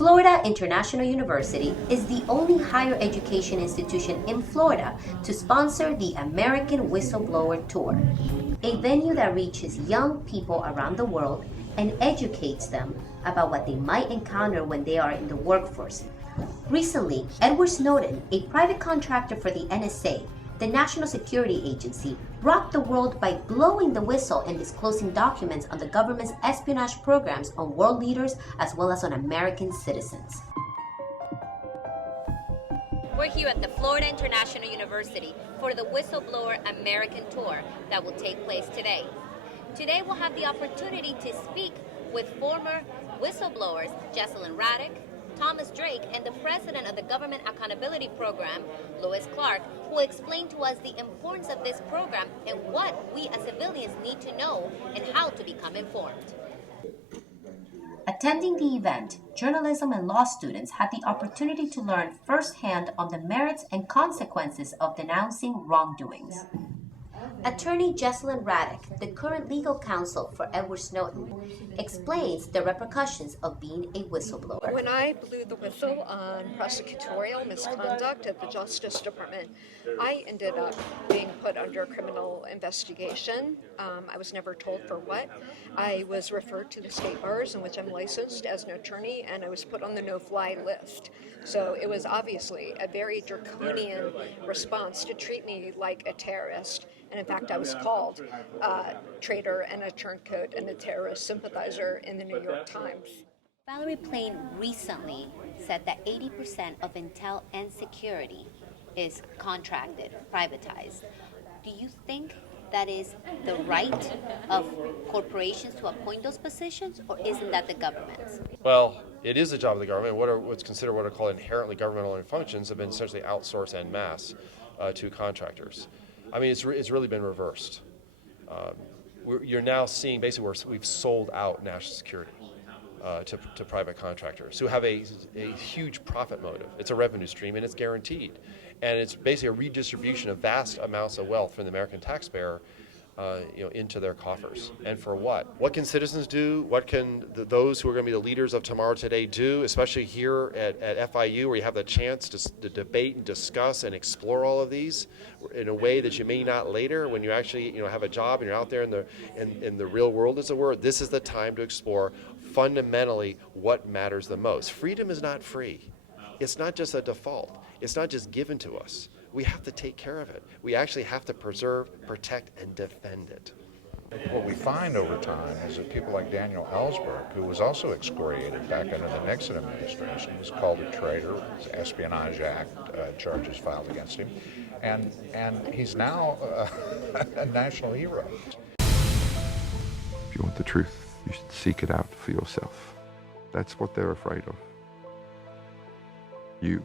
Florida International University is the only higher education institution in Florida to sponsor the American Whistleblower Tour, a venue that reaches young people around the world and educates them about what they might encounter when they are in the workforce. Recently, Edward Snowden, a private contractor for the NSA, the National Security Agency, rocked the world by blowing the whistle and disclosing documents on the government's espionage programs on world leaders as well as on American citizens. We're here at the Florida International University for the Whistleblower American Tour that will take place today. Today we'll have the opportunity to speak with former whistleblowers Jesselyn Radack, Thomas Drake, and the president of the Government Accountability Program, Louis Clark, who will explain to us the importance of this program and what we as civilians need to know and how to become informed. Attending the event, journalism and law students had the opportunity to learn firsthand on the merits and consequences of denouncing wrongdoings. Attorney Jesselyn Radack, the current legal counsel for Edward Snowden, explains the repercussions of being a whistleblower. When I blew the whistle on prosecutorial misconduct at the Justice Department, I ended up being put under criminal investigation. I was never told for what. I was referred to the state bars in which I'm licensed as an attorney, and I was put on the no-fly list. So it was obviously a very draconian response to treat me like a terrorist. And in fact, I was called a traitor and a turncoat and a terrorist sympathizer in the New York Times. Valerie Plame recently said that 80% of intel and security is contracted, privatized. Do you think that is the right of corporations to appoint those positions, or isn't that the government's? Well, it is the job of the government. What's considered what are called inherently governmental functions have been essentially outsourced en masse to contractors. I mean, it's really been reversed. You're now seeing basically where we've sold out national security to private contractors who have a huge profit motive. It's a revenue stream and it's guaranteed. And it's basically a redistribution of vast amounts of wealth from the American taxpayer into their coffers. And for what? What can citizens do? What can those who are going to be the leaders of tomorrow today do, especially here at FIU, where you have the chance to debate and discuss and explore all of these in a way that you may not later when you actually have a job and you're out there in the real world, as it were. This is the time to explore fundamentally what matters the most. Freedom is not free. It's not just a default. It's not just given to us. We have to take care of it. We actually have to preserve, protect, and defend it. What we find over time is that people like Daniel Ellsberg, who was also excoriated back under the Nixon administration, was called a traitor, Espionage Act charges filed against him, and he's now a national hero. If you want the truth, you should seek it out for yourself. That's what they're afraid of. You.